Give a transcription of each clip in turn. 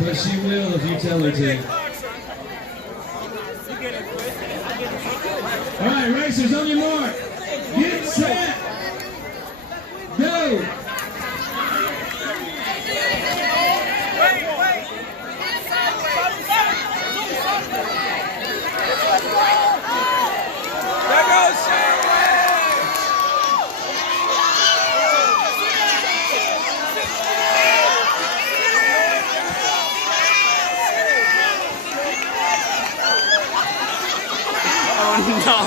But she will if you tell her to. All right, racers, on your mark. Get set. Go. There goes Chamblee! Oh no!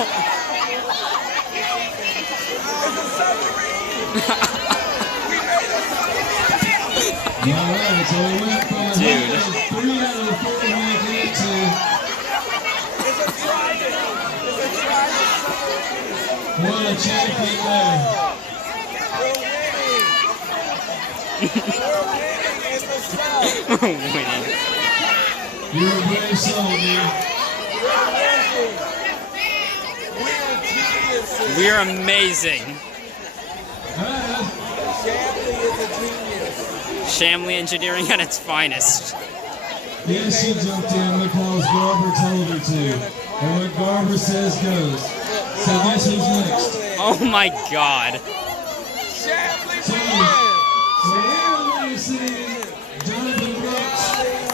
Alright, so we went from 3 out of the 4 we went into. What a champion there. We're winning. You're a brave soul, dude. We're amazing. Chamblee engineering at its finest. Yes, she jumped in because Garber told her to. And what Garber says goes. So guess who's next? Oh my god. Chamblee!